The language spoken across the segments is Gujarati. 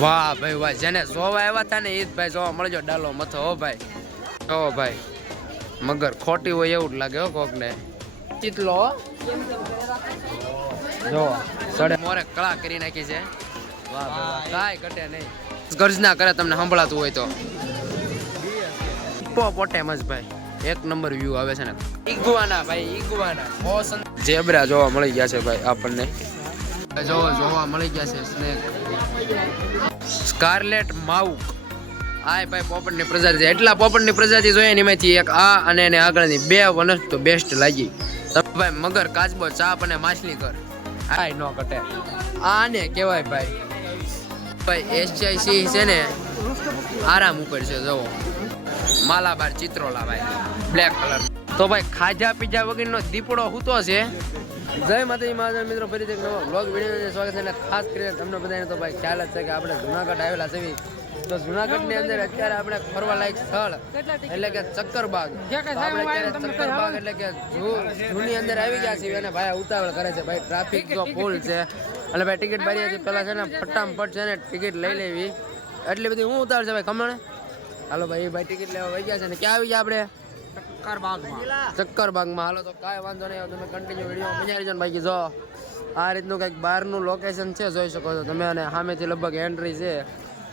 વાહ ભાઈ વાહ. જેને જોવા આવ્યા હતા ને એ જ ભાઈ જોવા મળજો ડાલો મથો. હો ભાઈ. હો ભાઈ. મગર ખોટી હોય એવું જ લાગે હો કોક ને ચીતલો. જો સડે મોરે કળા કરી નાખી છે. કાંઈ ઘટે નહીં. ગર્જના કરે તમને સંભળાતું હોય તો. પો પોટે મજ ભાઈ. એક નંબર વ્યૂ આવે છે ને. ઈગુઆના ભાઈ ઈગુઆના ઓસન જેબરા જોવા મળી ગયા છે ભાઈ આપણને. જો જોવા મળી ગયા છે સ્નેક. સ્કારલેટ માઉક. આ ભાઈ, પોપટની પ્રજાતિ એટલા પોપટની પ્રજાતિ જોઈએ ને એમાંથી એક આ અને એને આગળની બે વનસ્પતિ બેસ્ટ લાગી. ભાઈ, મગર, કાચબો, ચાપ અને માછલી કર આય નો કટે આને કહેવાય ભાઈ. ભાઈ એસઆઈસી છે ને, આરામ ઉપર છે જવો માલાબાર ચિત્રોલા ભાઈ બ્લેક કલર તો ભાઈ ખાજા પીજા વગરનો દીપડો હૂતો છે. જય માતાજી મહાજન મિત્રો ફરીથી એક નવો બ્લોગ વીડિયો સ્વાગત છે. અને ખાસ કરીને તમને બધાને તો ભાઈ ખ્યાલ જ છે કે આપણે જુનાગઢ આવેલા છે તો જુનાગઢની અંદર અત્યારે આપણે ફરવા લાયક સ્થળ એટલે કે ચક્કરબાગ. આપણે અત્યારે ચક્કરબાગ એટલે કે જૂ જૂની અંદર આવી ગયા છીએ અને ભાઈ ઉતાવળ કરે છે. ભાઈ ટ્રાફિક જો ફૂલ છે. એટલે ભાઈ ટિકિટ ભરીએ હતી. પહેલાં છે ને ફટાફટ છે ને ટિકિટ લઈ લેવી. એટલી બધી હું ઉતાવળ છે ભાઈ ખમણ? હાલો ભાઈ ભાઈ ટિકિટ લેવા વહી ગયા છે. ને ક્યાં આવી ગયા આપણે? ચક્કરબાગમાં. હાલો તો કાંઈ વાંધો નહીં તમે કન્ટિન્યુ વીડિયો મજા આવી ને બાકી જો. આ રીતનું કંઈક બહારનું લોકેશન છે જોઈ શકો છો તમે અને સામેથી લગભગ એન્ટ્રી છે.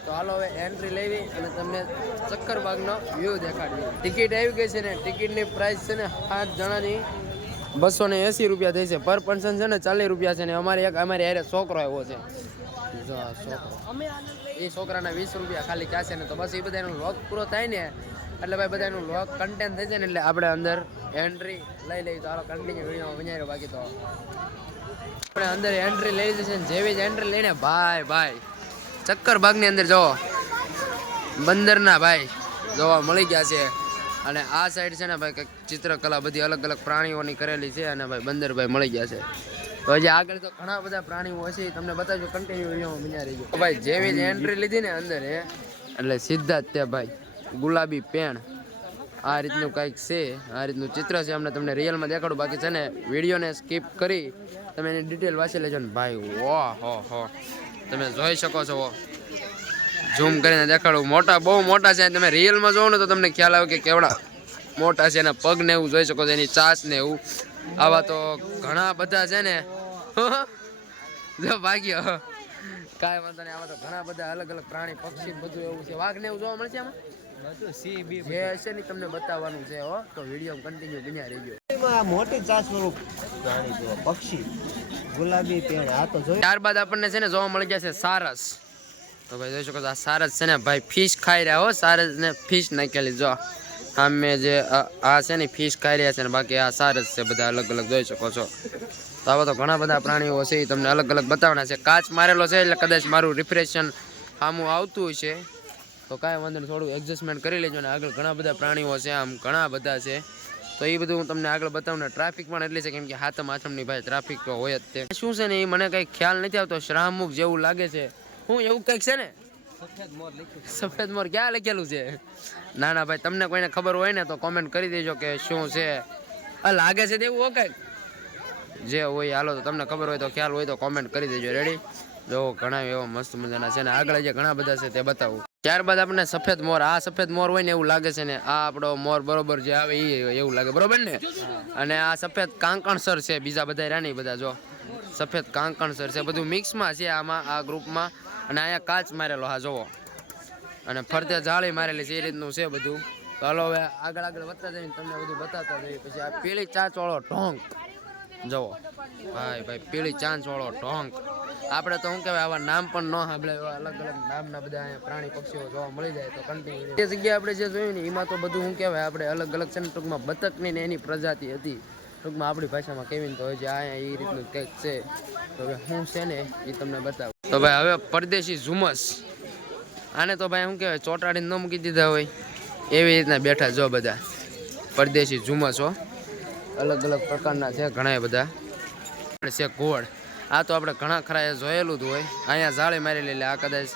તો હાલો હવે એન્ટ્રી લેવી અને તમને ચક્કરબાગનો વ્યૂ દેખાડવી. ટિકિટ આવી ગઈ છે ને ટિકિટની પ્રાઇસ છે ને સાત જણાની બસો ને એંસી રૂપિયા થઈ છે. પર પર્સન છે ને ચાલીસ રૂપિયા છે ને અમારે એક અમારે હારે છોકરો આવ્યો છે. છોકરો. એ છોકરાના વીસ રૂપિયા ખાલી ક્યાં છે ને તો બસ એ બધાનો લોક પૂરો થાય ને એટલે ભાઈ બધાનું લોક કન્ટેન્ટ થઈ જાય ને એટલે આપણે અંદર એન્ટ્રી લઈ લઈએ. તો હાલો કન્ટિન્યુ વીડિયો બનાવ્યો બાકી તો. આપણે અંદર એન્ટ્રી લઈ છે ને જેવી જ એન્ટ્રી લઈને ભાઈ ભાઈ, ચક્કર બાગની અંદર જોવો બંદરના ભાઈ જોવા મળી ગયા છે. અને આ સાઈડ છે ને ભાઈ કંઈક ચિત્રકલા બધી અલગ અલગ પ્રાણીઓની કરેલી છે અને ભાઈ બંદર ભાઈ મળી ગયા છે. તો હજી આગળ તો ઘણા બધા પ્રાણીઓ હશે તમને બતાવજો. કન્ટિન્યુ વિડીયોમાં બન્યા રહીજો. તો ભાઈ જેવી જ એન્ટ્રી લીધી ને અંદર એ એટલે સીધા જ તે ભાઈ. ગુલાબી પેણ આ રીતનું કંઈક છે, આ રીતનું ચિત્ર છે અમને તમને રિયલમાં દેખાડું. બાકી છે ને, વિડીયોને સ્કીપ કરી, તમે એની ડિટેલ વાંચી લેજો ને ભાઈ. ઓ હો હો. તમે જોઈ શકો છો. ઝૂમ કરીને દેખાડું. મોટા, બહુ મોટા છે. તમે રિયલમાં જોવો ને તો તમને ખ્યાલ આવે કે કેવડા મોટા છે એના પગ ને એવું જોઈ શકો છો, એની ચાસ ને એવું. આવા તો ઘણા બધા છે ને. જો ભાગ્ય કાંઈ વાંધો નહીં, આવા તો ઘણા બધા અલગ અલગ પ્રાણી, પક્ષી, બધું એવું છે. વાઘ ને એવું જોવા મળશે આમાં? જે હશે ને તમને બતાવવાનું છે હો. તો વીડિયો કન્ટિન્યુ બન્યા રહેજો. મોટી ચાસ સ્વરૂપ. પ્રાણી જુઓ પક્ષી. ગુલાબી પેણ આ તો જોઈ ત્યારબાદ આપણને છે ને જોવા મળી જશે સારસ. તો ભાઈ જોઈ શકો છો આ સારસ છે ને ભાઈ ફિશ ખાઈ રહ્યા હો. સારસ ને ફિશ નાખેલી જો. સામે જે આ છે ને ફિશ ખાઈ રહ્યા છે ને બાકી આ સારસ છે બધા અલગ અલગ જોઈ શકો છો. તો આવા તો ઘણા બધા પ્રાણીઓ છે એ તમને અલગ અલગ બતાવવાના છે. કાચ મારેલો છે એટલે કદાચ મારું રિફ્રેશન સામું આવતું હશે. તો કાંઈ વાંધો નહીં થોડું એડજસ્ટમેન્ટ કરી લેજો ને આગળ ઘણા બધા પ્રાણીઓ છે આમ ઘણા બધા છે. તો એ બધું હું તમને આગળ બતાવું ને ટ્રાફિક પણ એટલી છે કેમ કે હાથમ આથમની ભાઈ ટ્રાફિક તો હોય જ તે. શું છે ને એ મને કંઈ ખ્યાલ નથી આવતો શ્રામુખ જેવું લાગે છે. હું એવું કંઈક છે ને? સફેદ મોર ક્યાં લખેલું છે? ના ના ભાઈ તમને કોઈને ખબર હોય ને તો કોમેન્ટ કરી દેજો કે શું છે. આ લાગે છે તેવું ઓકે કંઈક. જે હોય હાલો તો તમને ખબર હોય તો ખ્યાલ હોય તો કોમેન્ટ કરી દેજો. રેડી જો ઘણા એવા મસ્ત મજાના છે ને આગળ જે ઘણા બધા છે તે બતાવું. ત્યારબાદ આપણે સફેદ મોર, આ સફેદ મોર હોય ને એવું લાગે છે ને, આ આપણો મોર બરોબર જે આવે એ એવું લાગે, બરોબર ને? અને આ સફેદ કાંકણસર છે, બીજા બધા રાની બધા, જો. સફેદ કાંકણસર છે, બધું મિક્સમાં છે આમાં, આ ગ્રુપમાં. અને અહીંયા કાચ મારેલો, હા, જોવો. અને ફરતે જાળી મારેલી છે, એ રીતનું છે બધું. તો હવે આગળ આગળ વધતા જઈને તમને બધું બતાવતા જઈએ. પછી આ પેલી ચાંચ વાળો ઢોંગ. જુઓ ભાઈ ભાઈ, પીળી ચાંચ વાળો ઢોંક. આપણે તો શું કહેવાય, આવા નામ પણ ન સાંભળે એવા અલગ અલગ નામના બધા અહીંયા પ્રાણી પક્ષીઓ જોવા મળી જાય તો કન્ટિન્યુ એ જગ્યાએ આપણે જે જોયું ને, એમાં તો બધું શું કહેવાય, આપણે અલગ અલગ છે ને, ટૂંકમાં બતકની ને એની પ્રજાતિ હતી. ટૂંકમાં આપણી ભાષામાં કેવી તો હજી અહીંયા એ રીતનું કંઈક છે. તો હવે શું છે ને, એ તમને બતાવું. તો ભાઈ, હવે પરદેશી ઝુમસ. આને તો ભાઈ શું કહેવાય, ચોટાડીને ન મૂકી દીધા હોય. એવી રીતના બેઠા જો બધા. પરદેશી ઝુમસ હો. અલગ અલગ પ્રકારના છે ઘણા બધા. છે ઘોડ આ તો આપણે ઘણા ખરા એ જોયેલું જ હોય. અહીંયા જાળી મારી લે આ કદાચ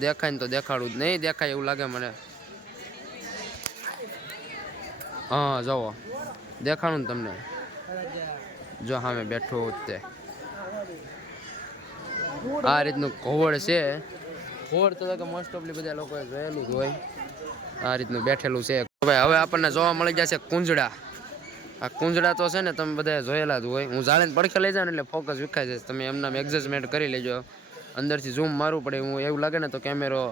દેખાય ને તો દેખાડું જ. નહીં દેખાય એવું લાગે મને. હા, જુઓ. દેખાડું ને તમને. જો હા, મેં બેઠો તે. આ રીતનું ઘોવડ છે. ઘોવડ તો કે મોસ્ટ ઓફલી બધા લોકોએ જોયેલું જ હોય. આ રીતનું બેઠેલું છે. ભાઈ હવે આપણને જોવા મળી જશે કુંજડા. આ કુંજડા તો છે ને તમે બધા જોયેલા જ હોય. હું જાળીને પડખે લઈ જાઉં એટલે ફોકસ વિખાઈ જશે તમે એમના એડજસ્ટમેન્ટ કરી લેજો. અંદરથી ઝૂમ મારવું પડે. હું એવું લાગે ને તો કેમેરો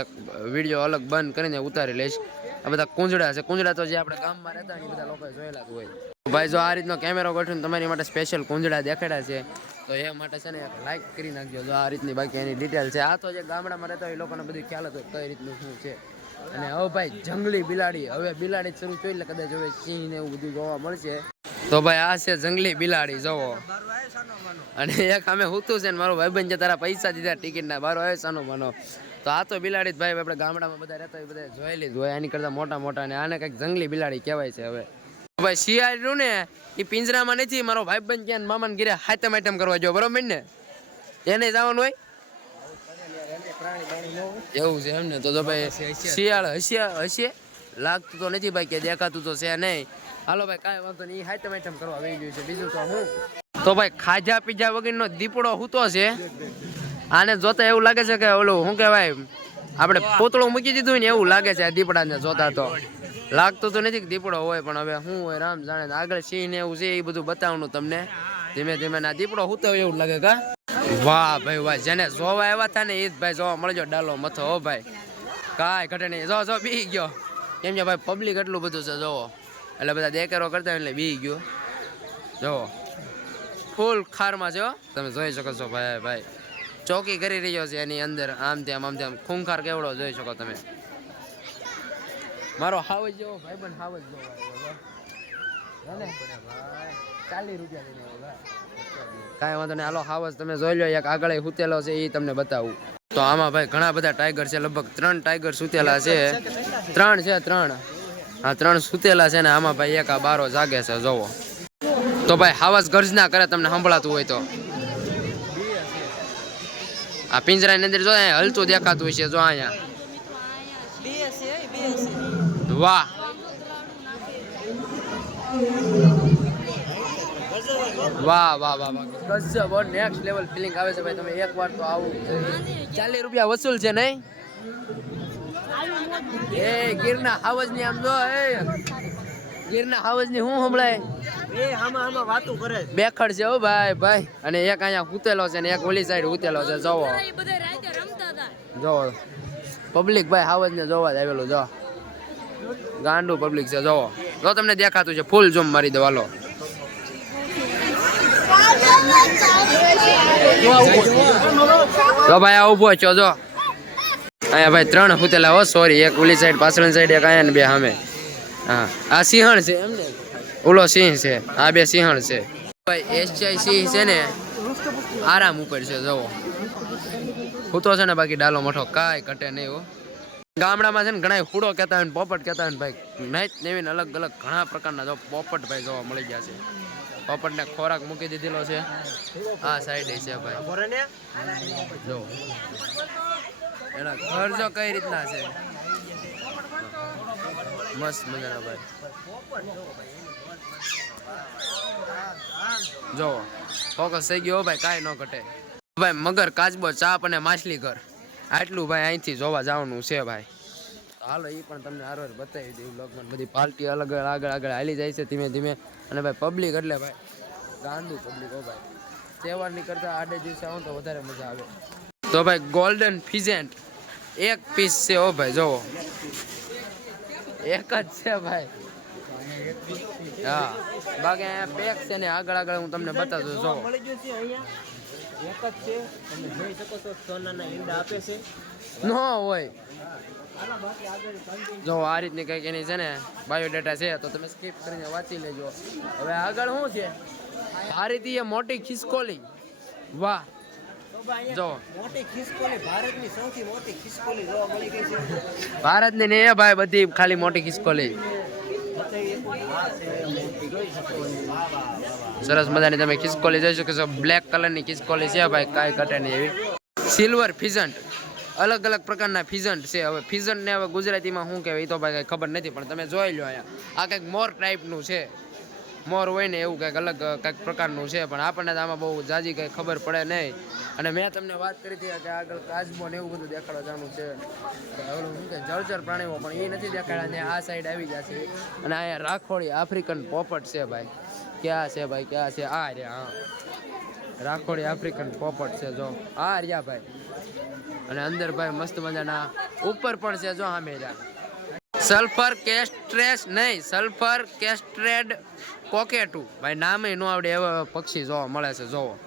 એક વીડિયો અલગ બંધ કરીને ઉતારી લઈશ. આ બધા કુંજડા છે. કુંજડા તો જે આપણે ગામમાં રહેતા એ બધા લોકોએ જોયેલા જ હોય. ભાઈ, જો આ રીતનો કેમેરો ગોઠવીને તમારી માટે સ્પેશિયલ કુંજડા દેખાડ્યા છે, તો એ માટે છે ને એક લાઈક કરી નાખજો. જો આ રીતની બાકી એની ડિટેલ છે. આ તો જે ગામડામાં રહેતા હોય એ લોકોને બધું ખ્યાલ હતો કઈ રીતનું શું છે. અને હવે ભાઈ જંગલી બિલાડી, હવે બિલાડી શરૂ થયું એટલે કદાચ હવે સિંહ ને એવું બધું જોવા મળશે. તો ભાઈ આ છે જંગલી બિલાડી જોવો અને એક અમે હુતું છે મારો ભાઈબંધ છે તારા પૈસા દીધા ટિકિટના બારો આવે સાનો માનો. તો આ તો બિલાડી જ ભાઈ આપણે ગામડામાં બધા રહેતા હોય, બધા જોયેલી જ હોય, આની કરતા મોટા મોટા ને આને કંઈક જંગલી બિલાડી કહેવાય છે હવે. ભાઈ શિયાળું ને એ પિંજરામાં નથી, મારો ભાઈબંધ ક્યાં મામાને ગીરે હાથમ આઈટમ કરવા જો બરોબર ને? એને જવાનું હોય? એવું છે એમને તો તો ભાઈ શિયાળ હસ્યા હશે. લાગતું તો નથી ભાઈ કે દેખાતું તો છે નહીં. હાલો ભાઈ કાંઈ વાંધો નહીં. હાથમ આઈટમ કરવા આવી ગયું છે. બીજું તો હું? તો ભાઈ ખાજા પીજા વગરનો દીપડો હૂતો છે. આને જોતા એવું લાગે છે કે ઓલું શું કહેવાય આપણે પોતળું મૂકી દીધું ને એવું લાગે છે આ દીપડાને જોતા તો. લાગતું તો નથી કે દીપડો હોય પણ હવે શું હોય રામ જાણે આગળ સિંહ ને એવું છે એ બધું બતાવવાનું તમને. ધીમે ધીમે ના દીપડો હૂતો એવું લાગે કા? વાહ ભાઈ, વાહ. જેને જોવા આવ્યા હતા ને એ જ ભાઈ જોવા મળજો ડાલો મથો, હો ભાઈ. કાંઈ ઘટે નહીં. જો જો, બી ગયો. કેમ કે ભાઈ પબ્લિક એટલું બધું છે જોવો એટલે બધા દેકરો કરતા એટલે બી ગયો. જોવો ફૂલ ખારમાં છે. તમે જોઈ શકો છો ભાઈ ભાઈ. ચોકી કરી રહ્યો છે એની અંદર. આમ તેમ આમ તેમ. ખૂંખાર કેવડો જોઈ શકો તમે. મારો હાવજ જેવો ભાઈ પણ હાવજ જેવો? ચાલીસ રૂપિયા. કાંઈ વાંધો નહીં. હાલો હાવસ તમે જોઈ લો એક આગળ સૂતેલો છે એ તમને બતાવું. તો આમાં ભાઈ ઘણા બધા ટાઈગર છે લગભગ ત્રણ ટાઈગર સુતેલા છે. ત્રણ છે ત્રણ. હા ત્રણ સુતેલા છે ને આમાં ભાઈ એક આ બારો જાગે છે જોવો. તો ભાઈ હાવસ ગર્જના કરે તમને સંભળાતું હોય તો. આ પિંજરાની અંદર જો અહીંયા હલતું દેખાતું હોય છે જો અહીંયા. વાહ. વાહ વાહ વાહ વાહ. ગજબ નેક્સ્ટ લેવલ ફિલિંગ આવે છે ભાઈ. તમે એકવાર તો આવું. ચાલીસ રૂપિયા વસૂલ છે નહીં? એ ગીરના હાવજની આમ જો એ. ગીરના હાવજની હું હમણાં એ આમાં આમાં વાતું કરે બેખડ છે હો ભાઈ ભાઈ. અને એક અહીંયા ઉતેલો છે ને એક ઓલી સાઈડ ઉતેલો છે જોવો એ બધા રાતે રમતા હતા. જોવો પબ્લિક ભાઈ હાવજ ને જોવા જ આવેલું જો. ગાંડું પબ્લિક છે જોવો જો તમને દેખાતું છે ફૂલ જોમ મારી દો, હાલો. તો ભાઈ, આ ઊભો છો, જો. અહીંયા ભાઈ ત્રણ હુતેલા, હો સોરી એક ઓલી સાઈડ પાછળની સાઈડ એક અહીંયા બે સામે. હા. આ સિંહણ છે, એમ ને? ઓલો સિંહ છે, આ બે સિંહણ છે. ભાઈ એશિયાઈ સિંહ છે ને, આરામ ઉપર છે જવો હુતો છે ને બાકી ડાલો મોટો કાંઈ કટે નહીં, હો. ગામડામાં છે ને ઘણા હુડો કહેતા હોય પોપટ કહેતા હોય ભાઈ નાઈટ નેવીન અલગ અલગ ઘણા પ્રકારના જો પોપટ ભાઈ જોવા મળી ગયા છે. પોપટને ખોરાક મૂકી દીધેલો છે. આ સાઈડે છે ભાઈ. જો. એના ઘર જો કઈ રીતના છે? મસ્ત મજાના ભાઈ. જો. ફોકસ થઈ ગયો ભાઈ, કાંઈ ન ઘટે. ભાઈ, મગર, કાચબો, ચાપ અને માછલી ઘર. આટલું ભાઈ અહીંથી જોવા જવાનું છે ભાઈ. હાલો એ પણ તમને હારો બતાવી દઉં લગ્ન બધી પાર્ટી અલગ આગળ આગળ હાલી જાય છે ધીમે ધીમે. અને ભાઈ પબ્લિક એટલે ભાઈ ગાંધુ પબ્લિક હો ભાઈ. તહેવારની કરતા આડે દિવસે આવું તો વધારે મજા આવે. તો ભાઈ ગોલ્ડન ફિઝેન્ટ એક પીસ છે ઓ ભાઈ જોવો. એક જ છે ભાઈ. હા. બાકી અહીંયા પેક છે ને આગળ આગળ હું તમને બતાવું જોવો. એક જ છે. તમે જોઈ શકો છો સોનાના ઈંડા આપે છે. ન હોય. જો આ રીતની કંઈક એની છે ને બાયોડેટા છે તો તમે સ્કીપ કરીને વાંચી લેજો. હવે આગળ શું છે? ભારતીય મોટી ખિસકોલી. વાહ. જો. મોટી ખિસકોલી ભારતની સૌથી મોટી ખિસકોલી જોવા મળી ગઈ છે. ભારતની ને ભાઈ બધી ખાલી મોટી ખિસકોલી. સરસ મજાની તમે ખિસકોલી જોઈ શકો છો. બ્લેક કલરની ખિસકોલી છે, ભાઈ, કાંઈ ઘટે નહીં એવી. સિલ્વર ફિઝન્ટ અલગ અલગ પ્રકારના ફિઝન્ટ છે. હવે ફિઝન્ટને હવે ગુજરાતીમાં શું કહેવાય એ તો ભાઈ કંઈ ખબર નથી, પણ તમે જોઈ લો અહીંયા. આ કંઈક મોર ટાઈપનું છે. મોર હોય ને એવું કંઈક અલગ, કંઈક પ્રકારનું છે, પણ આપણને તો આમાં બહુ જાજી કંઈ ખબર પડે નહીં. અને મેં તમને વાત કરી હતી કે આગળ કાચબો ને એવું બધું દેખાડવા જવાનું છે. ઓલું જળચર પ્રાણીઓ પણ એ નથી દેખાડ્યા ને આ સાઈડ આવી ગયા છે. અને અહીંયા રાખોડી આફ્રિકન પોપટ છે, ભાઈ. ક્યાં છે ભાઈ, ક્યાં છે? આ રે હા. રાખોડી આફ્રિકન પોપટ છે જો. આ રહ્યા ભાઈ. અને અંદર ભાઈ મસ્ત મજાના ઉપર પણ છે જો સામે રહ્યા. સલ્ફર કેસ્ટ્રેસ નહીં, સલ્ફર કેસ્ટ્રેડ કોકેટુ. ભાઈ નામે ન આવડે એવા પક્ષી જોવા મળે છે, જોવો.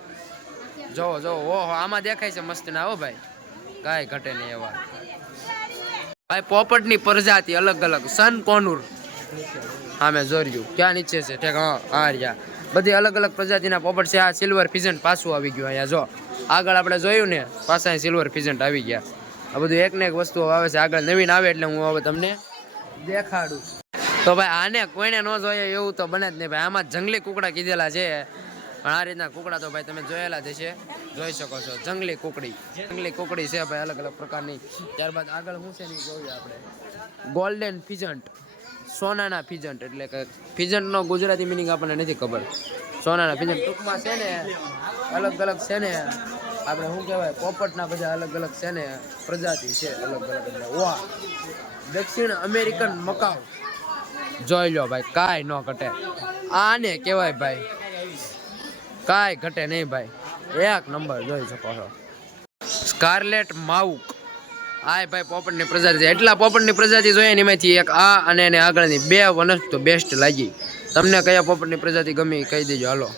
જોવો જોવો. ઓહો, આમાં દેખાય છે મસ્ત ના હો ભાઈ. કાંઈ ઘટે નહીં એવા. ભાઈ પોપટની પ્રજાતિ અલગ અલગ. સન કોનુર. હા જોર્યું. ક્યાં નીચે છે? ઠેક, હા આ રહ્યા બધી અલગ અલગ પ્રજાતિના પોપટ છે. આ સિલ્વર ફિઝન્ટ પાછું આવી ગયું અહીંયા, જો. આગળ આપણે જોયું ને, પાછા સિલ્વર ફિઝન્ટ આવી ગયા. આ બધું એક ને એક વસ્તુઓ આવે છે. આગળ નવીન આવે એટલે હું હવે તમને દેખાડું તો ભાઈ, આને કોઈને ન જોઈએ એવું તો બને જ નહીં. ભાઈ, આમાં જંગલી કુકડા કીધેલા છે. પણ આ રીતના કુકડા તો ભાઈ તમે જોયેલા જ છે જોઈ શકો છો. જંગલી કુકડી. જંગલી કુકડી છે ભાઈ, અલગ અલગ પ્રકારની. ત્યારબાદ આગળ હું છે નહીં જોયું આપણે. ગોલ્ડન ફિજન્ટ સોનાના ફિજન્ટ એટલે કે ફિજન્ટનો ગુજરાતી મિનિંગ આપણને નથી ખબર. સોનાના ફિજન્ટ ટૂંકમાં છે ને, અલગ અલગ છે ને, આપણે શું કહેવાય, પોપટના બધા અલગ અલગ છે ને, પ્રજાતિ છે અલગ અલગ એટલે વાહ. દક્ષિણ અમેરિકન મકાઉ જોઈ લો ભાઈ, કાંઈ ન ઘટે. આને કહેવાય ભાઈ, કાંઈ ઘટે નહીં ભાઈ. એક નંબર જોઈ શકો છો. સ્કાર્લેટ માઉક આ ભાઈ, પોપટની પ્રજાતિ એટલા પોપટની પ્રજાતિ જોઈએ એમાંથી એક આ અને એને આગળની બે વનસ્પતિ બેસ્ટ લાગી. તમને કયા પોપટની પ્રજાતિ ગમી કહી દેજો. હાલો.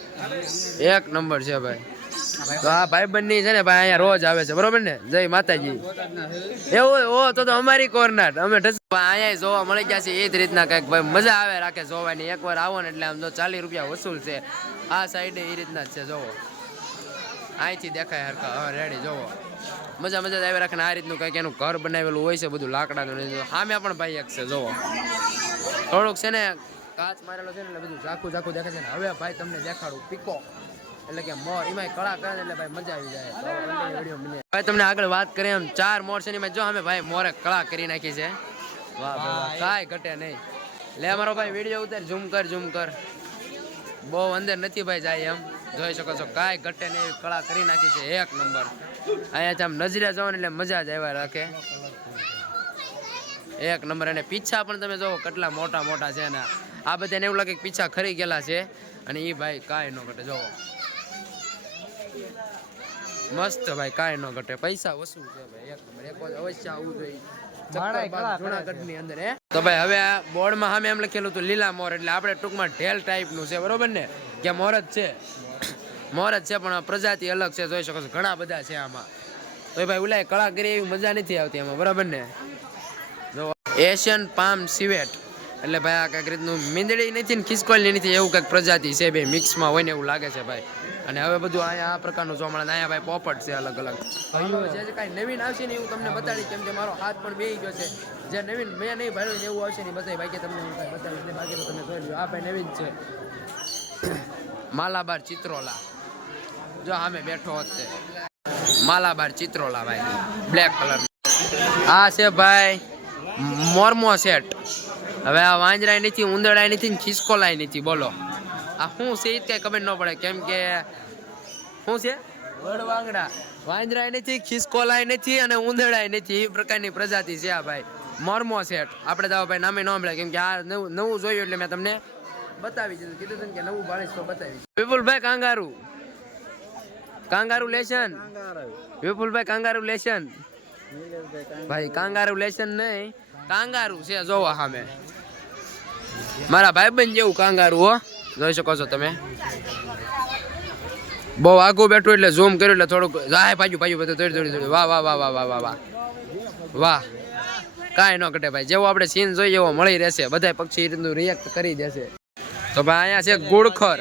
એક નંબર છે ભાઈ. તો આ ભાઈબંધની છે ને ભાઈ, અહીંયા રોજ આવે છે. બરોબર ને? જય માતાજી. એવું ઓ, તો તો અમારી કોર્નર. અમે અહીંયા જોવા મળી ગયા છે એ જ રીતના કંઈક ભાઈ મજા આવે રાખે જોવાની. એકવાર આવો ને એટલે આમ તો ચાલીસ રૂપિયા વસૂલ છે. આ સાઈડે એ રીતના જ છે, જોવો. અહીંથી દેખાય હરખા. હા રેડી જોવો. મજા મજા જ આવી રાખે આ રીતનું કંઈક એનું ઘર બનાવેલું હોય છે, બધું લાકડાનું. સામે પણ ભાઈ એક છે જોવો થોડુંક છે ને કાચ મારેલો છે ને એટલે બધું ઝાખું ઝાખું દેખાય છે ને. હવે ભાઈ તમને દેખાડું પીકો. એટલે કે મોર. એમાં કળા કરે એટલે ભાઈ મજા આવી જાય. ભાઈ તમને આગળ વાત કરીએ એમ, ચાર મોર છે ને જો, અમે ભાઈ મોરે કળા કરી નાખી છે. વાહ ભાઈ કાંઈ ઘટે નહીં. લે, અમારો ભાઈ વીડિયો ઉતાર. ઝૂમ કર ઝૂમ કર. બહુ અંદર નથી ભાઈ જાય એમ. જોઈ શકો છો કાંઈ ઘટે ને એવી કળા કરી નાખી છે એક નંબર. અહીંયા આમ નજરે જાઓ એટલે મજા જ આવ્યા રાખે. એક નંબર અને પીછા પણ તમે જોવો કેટલા મોટા મોટા છે ને. આ બધાને એવું લાગે કે પીછા ખરી ગયેલા છે અને એ ભાઈ કાંઈ ન ઘટે જોવો. મસ્ત ભાઈ કાંઈ ન ઘટે. પૈસા વસૂલ છે ભાઈ એક નંબર. એક અવશ્ય આવવું જોઈએ. જુનાગઢની અંદર હે. તો ભાઈ હવે આ બોર્ડમાં સામે એમ લખેલું હતું લીલા મોર એટલે આપણે ટૂંકમાં ઢેલ ટાઈપનું છે બરોબર ને? કે મોર જ છે. મોર જ છે, પણ પ્રજાતિ અલગ છે, જોઈ શકો છો, ઘણા બધા છે આમાં. તો ભાઈ, ઉલાય કળા કરી એવી મજા નથી આવતી એમાં બરાબર ને? જો એશિયન પામ સિવેટ એટલે ભાઈ, આ કંઈક રીતનું મીંદડી નથી ને ખિસકોલી નથી, એવું કંઈક પ્રજાતિ છે ભાઈ મિક્સમાં હોય ને એવું લાગે છે ભાઈ. અને હવે બધું અહીંયા આ પ્રકારનું જોવા મળે અહીંયા ભાઈ પોપટ છે અલગ અલગ. ભાઈઓ જે કાંઈ નવીન આવશે ને એવું તમને બતાડી કેમ કે મારો હાથ પણ બેહી ગયો છે. જે નવીન મેં નહીં ભાડ્યું એવું આવશે ને બતાવી બાકી તમને હું કાંઈ બતાવીશ બાકી તો તમે જોઈ લો આ ભાઈ નવીન છે. માલાબાર ચિત્રોલા. જો સામે બેઠો હોત માલાબાર ચિત્રોલા ભાઈ બ્લેક કલર આ છે ભાઈ. મોરમો સેટ હવે આ વાંજરાય નથી ઉંદરાય નથી ને ખિસકોલાય નથી, બોલો. આ શું છે એ જ કઈ ખબર ન પડે, કેમ કે શું છે? વડવાંગડા વાંજરાય નથી, ખિસકોલાય નથી અને ઉંદરાય નથી એ પ્રકારની પ્રજાતિ છે આ ભાઈ. મોરમો સેટ આપણે તો ભાઈ નામે ન મળે કેમ કે આ નવું નવું જોયું એટલે મેં તમને બતાવી દીધું. કીધું તું કે નવું બાળીશ તો બતાવી વિપુલભાઈ કાંગારુ. Kangaroo lesson. વિપુલભાઈ કાંગારુ લેશન. ભાઈ, કાંગારુ લેશન નહીં. કાંગારુ છે, જોવા સામે. મારા ભાઈબંધ જેવું કાંગારુ હો. જોઈ શકો છો તમે. બહુ આગું બેઠું એટલે ઝૂમ કર્યું એટલે થોડુંક જાય પાછું પાછું, બધું થોડી થોડી થોડી વાહ વાહ વાહ વાહ વાહ વાહ. વાહ. વાહ કાંઈ ન ઘટે ભાઈ. જેવો આપણે સીન જોઈએ એવો મળી રહેશે. બધા પક્ષી રીતનું રિએક્ટ કરી દેશે. તો ભાઈ, અહીંયા છે ગુડખર.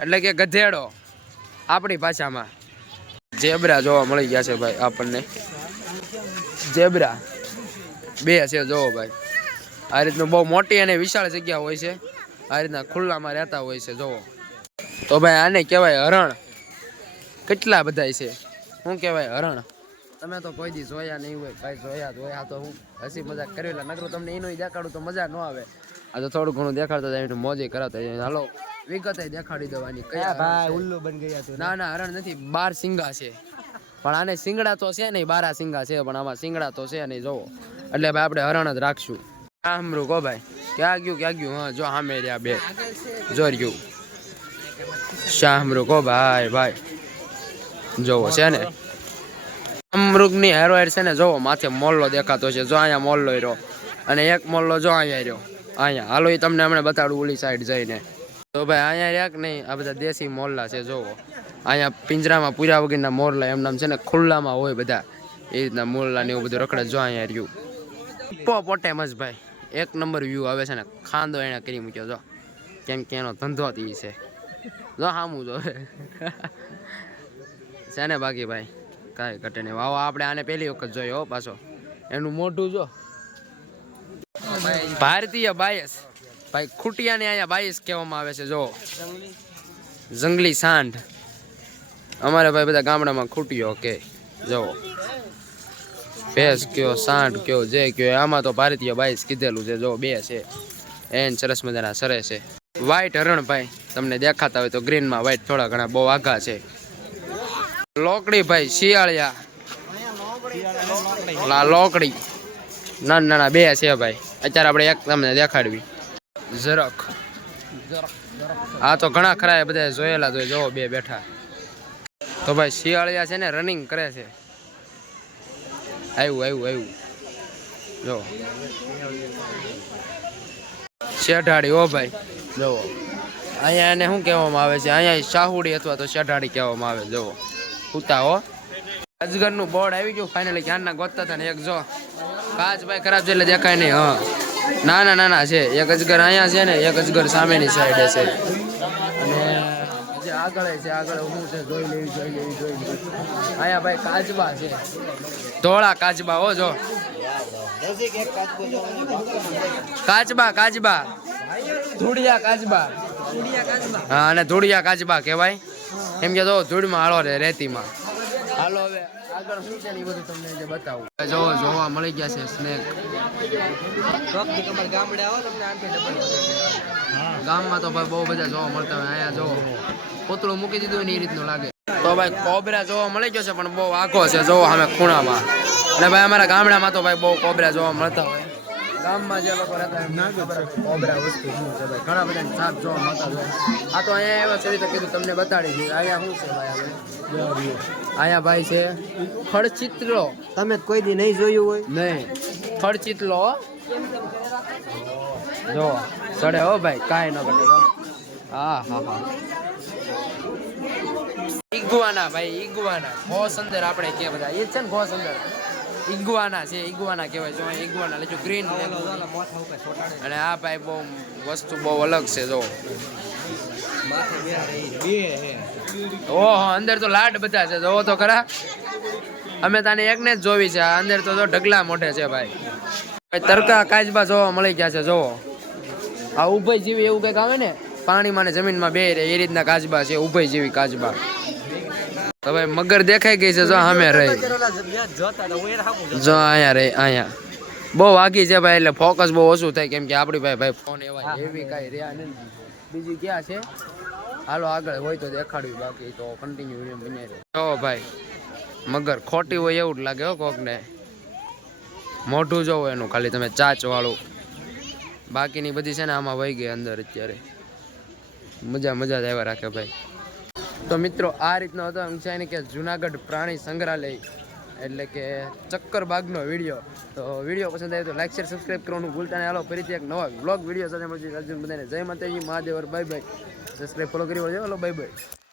એટલે કે ગધેડો. આપણી ભાષામાં. ઝેબ્રા જોવા મળી ગયા છે ભાઈ આપણને. ઝેબ્રા. બે છે જોવો ભાઈ. આ રીતનું બહુ મોટી અને વિશાળ જગ્યા હોય છે. આ રીતના ખુલ્લામાં રહેતા હોય છે જોવો તો ભાઈ આને કહેવાય હરણ. કેટલા બધા છે? શું કહેવાય હરણ? તમે તો કોઈ દી જોયા નહીં હોય ભાઈ જોયા જોયા તો હું હસી મજાક કરેલા નકરું તમને એનું દેખાડું તો મજા ન આવે. આ તો થોડું ઘણું દેખાડતો મોજે કરાવતા હાલો. વિગતે દેખાડી દેવાની. કયા ભાઈ ઉલ્લુ બન ગયા તું ના. ના હરણ નથી. બાર સિંગા છે. પણ આને સિંગડા તો છે નહીં બારા સિંગા છે પણ આમાં સિંગડા તો છે નહીં જોવો. એટલે ભાઈ આપણે હરણ જ રાખશું. આમરું કહો ભાઈ. ક્યાં ગયું ક્યાં ગયું? હા જો સામે રહ્યા બે. જો રહ્યું શાહમૃગ કહો ભાઈ ભાઈ. જોવો છે ને? અમૃગની હેરોઈડ છે ને જોવો માથે મોલ્લો દેખાતો છે. જો અહીંયા મોલ્લો રહ્યો. અને એક મોલ્લો જો અહીંયા રહ્યો. અહીંયા. હાલો એ તમને હમણાં બતાડું ઓલી સાઈડ જઈને. તો ભાઈ, અહીંયા રહ્યા કે નહીં? આ બધા દેશી મોરલા છે, જોવો. અહીંયા પિંજરામાં પૂર્યા વગરના મોરલા, એમ નામ છે ને, ખુલ્લામાં હોય બધા. એ રીતના મોરલા ને એવું બધું રખડે, જો અહીંયા રહ્યું. પો પોટે મસ ભાઈ. એક નંબર વ્યૂ આવે છે ને, ખાંદો એને કરી મૂક્યો, જો. કેમ કે એનો ધંધો જ છે. જો સામું જો. છે ને બાકી ભાઈ, કાંઈ ઘટે નહીં. વાવો આપણે આને પહેલી વખત જોયો પાછો. એનું મોઢું જો. ભારતીય બાયસ ભાઈ, ખૂટિયાને અહીંયા બાયસ કહેવામાં આવે છે, જો. જંગલી સાંઢ. અમારે ભાઈ બધા ગામડામાં ખૂટ્યો કે, જો. ભેંસ કયો, સાંઢ કયો, જે કયો, આમાં તો ભારતીય બાયસ કીધેલું છે, જો, બે છે. એન સરસ મજાના સરે છે. વ્હાઈટ હરણ ભાઈ, તમને દેખાતા હોય તો ગ્રીનમાં વ્હાઈટ થોડા ઘણા બહુ આઘા છે. લોકડી ભાઈ, શિયાળિયા. લોકડી. નાના નાના બે છે ભાઈ. અત્યારે આપણે એક તમને દેખાડવી. જરાક. હા તો ઘણા ખરા એ બધા જોયેલા તો જોવો બે બેઠા. તો ભાઈ શિયાળિયા છે ને રનિંગ કરે છે. આવ્યું આવ્યું આવ્યું જો શેઢાડી ઓ ભાઈ. જોવો અહીંયા એને શું કહેવામાં આવે છે? અહીંયા શાહુડી અથવા તો શેઢાડી કહેવામાં આવે જોવો ઉતા, હો. અજગરનું બોર્ડ આવી ગયું ફાઇનલી ક્યારના ગોતતા હતા ને એક, જો. કાચ ભાઈ ખરાબ છે એટલે દેખાય નહીં, હા. ના ના ના ના, છે. એક અજગર અહીંયા છે ને, એક અજગર સામેની સાઈડે છે. અને જે આગળ છે, આગળ શું છે, જોઈ લેવી જોઈ લેવી જોઈ લેવી અહીંયા ભાઈ કાચબા છે. ધોળા કાચબા, હો, જો. કાચબો, કાચબા. ધૂળિયા કાચબા. હા, અને ધૂળિયા કાચબા કહેવાય. એમ કે તો ધૂળમાં હાલો રે, રેતીમાં. હાલો, હવે આગળ શું છે એ બધું તમને જે બતાવું. જોવા મળી ગયા છે, સ્નેક. ચોકથી તમારે ગામડે આવો તમને આનથી ડબલ ગામમાં તો ભાઈ બહુ બધા જોવા મળતા હોય અહીંયા જોવો. પૂતળું મૂકી દીધું હોય ને એ રીતનું લાગે. તો ભાઈ કોબરા જોવા મળી ગયો છે પણ બહુ આખો છે જોવો અમે ખૂણામાં. અને ભાઈ અમારા ગામડામાં તો ભાઈ બહુ કોબરા જોવા મળતા હોય. ગામમાં જે લોકો રહેતા એમને ખબર કોબરા વસ્તુ શું છે ભાઈ? ઘણા બધા સાપ જોવા મળતા હોય. આ તો અહીંયા એવા છે તો કીધું તમને બતાડી દીધું અહીંયા શું છે ભાઈ હવે? અહીંયા ભાઈ છે ખડચિત્રો. તમે કોઈ દી નહીં જોયું હોય? નહીં. ખડચિતલો જો સડે હો ભાઈ કાંઈ ન ઘટે હા. હા હા ઈગુઆના ભાઈ ઈગુઆના ઘોસ અંદર આપણે કે બધા. એ છે ને ઘોસ અંદર ઈગુઆના છે ઈગવાના કહેવાય. જો ઈગુઆના લેજો ગ્રીન અને આ ભાઈ બહુ વસ્તુ બહુ અલગ છે, જો. ઓહો, અંદર તો લાડ બધા છે, જોવો તો ખરા. અમે તાને એકને જ જોવી છે અંદર તો ઢગલા મોઢે છે ભાઈ. તરકા કાચબા જોવા મળી ગયા છે, જોવો. આ ઉભય જેવી એવું કંઈક આવે ને, પાણીમાં ને જમીનમાં બે રહે, એ રીતના કાચબા છે ઉભય જેવી કાચબા. તો ભાઈ મગર દેખાઈ ગઈ છે જો સામે રહી. જો અહીંયા રહી અહીંયા. બહુ વાગી છે ભાઈ એટલે ફોકસ બહુ ઓછું થાય કેમ કે આપણી ભાઈ ભાઈ ફોન એવા એવી કાંઈ રહ્યા નથી. બીજી ક્યાં છે? હાલો આગળ હોય તો દેખાડવી બાકી તો કન્ટિન્યુ વીડિયો બની રહે. જો ભાઈ મગર ખોટી હોય એવું જ લાગે હો કોકને. મોઢું જોવો એનું ખાલી તમે ચાચવાળું બાકીની બધી છે ને આમાં વહી ગઈ અંદર અત્યારે. મજા મજા જ આવ્યા રાખે ભાઈ. તો મિત્રો, આ રીતનો હતો એમ છે ને કે જુનાગઢ પ્રાણી સંગ્રહાલય, એટલે કે ચક્કર બાગનો વીડિયો. તો વીડિયો પસંદ આવ્યો તો લાઈક શેર સબસ્ક્રાઈબ કરવાનું ભૂલતા નહીં. હાલો, ફરીથી એક નવા બ્લોગ વીડિયો સાથે મળશે. અર્જુન બધાને જય માતાજી મહાદેવર બાય બાય સબસ્ક્રાઈબ ફોલો કરી વળજો હાલો બાય બાય